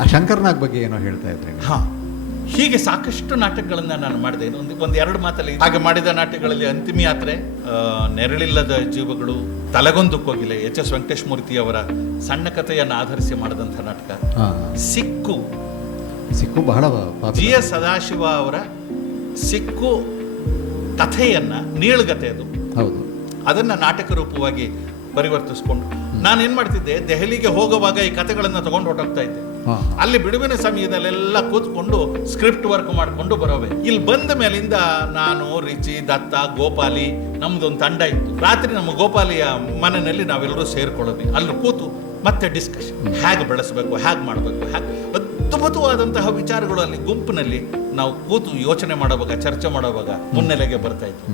ಆ ಶಂಕರ್ನಾಗ್ ಬಗ್ಗೆ ಏನೋ ಹೇಳ್ತಾ ಇದ್ರಿ. ಹಾಂ, ಹೀಗೆ ಸಾಕಷ್ಟು ನಾಟಕಗಳನ್ನು ನಾನು ಮಾಡಿದೆ. ಒಂದು ಎರಡು ಮಾತಲ್ಲಿ ಹಾಗೆ ಮಾಡಿದ ನಾಟಕಗಳಲ್ಲಿ ಅಂತಿಮ ಯಾತ್ರೆ, ನೆರಳಿಲ್ಲದ ಜೀವಗಳು, ತಲೆಗೊಂದು ಕೋಗಿಲೆ, ಎಚ್.ಎಸ್. ವೆಂಕಟೇಶ್ ಮೂರ್ತಿ ಅವರ ಸಣ್ಣ ಕಥೆಯನ್ನು ಆಧರಿಸಿ ಮಾಡಿದಂಥ ನಾಟಕ, ಸಿಕ್ಕು ಬಹಳ G.S. ಸದಾಶಿವ ಅವರ ಸಿಕ್ಕು ಕಥೆಯನ್ನು, ನೀಳ್ಗತೆ ಅದು, ಹೌದು, ಅದನ್ನು ನಾಟಕ ರೂಪವಾಗಿ ಪರಿವರ್ತಿಸ್ಕೊಂಡು ನಾನೇನು ಮಾಡ್ತಿದ್ದೆ, ದೆಹಲಿಗೆ ಹೋಗುವಾಗ ಈ ಕಥೆಗಳನ್ನು ತಗೊಂಡು ಹೊರಟೋಗ್ತಾ ಇದ್ದೆ. ಅಲ್ಲಿ ಬಿಡುವಿನ ಸಮಯದಲ್ಲೆಲ್ಲ ಕೂತ್ಕೊಂಡು ಸ್ಕ್ರಿಪ್ಟ್ ವರ್ಕ್ ಮಾಡಿಕೊಂಡು ಬರೋವೆ. ಇಲ್ಲಿ ಬಂದ ಮೇಲಿಂದ ನಾನು, ರಿಚಿ, ದತ್ತ, ಗೋಪಾಲಿ, ನಮ್ದೊಂದು ತಂಡ ಇತ್ತು. ರಾತ್ರಿ ನಮ್ಮ ಗೋಪಾಲಿಯ ಮನೆಯಲ್ಲಿ ನಾವೆಲ್ಲರೂ ಸೇರ್ಕೊಳ್ಳೋದು. ಅಲ್ಲಿ ಕೂತು ಮತ್ತೆ ಡಿಸ್ಕಷನ್, ಹೇಗೆ ಬೆಳೆಸಬೇಕು, ಹೇಗೆ ಮಾಡಬೇಕು, ಹೇಗೆ ಅದ್ಭುತವಾದಂತಹ ವಿಚಾರಗಳು ಅಲ್ಲಿ ಗುಂಪಿನಲ್ಲಿ ನಾವು ಕೂತು ಯೋಚನೆ ಮಾಡುವಾಗ, ಚರ್ಚೆ ಮಾಡುವಾಗ ಮುನ್ನೆಲೆಗೆ ಬರ್ತಾ ಇತ್ತು.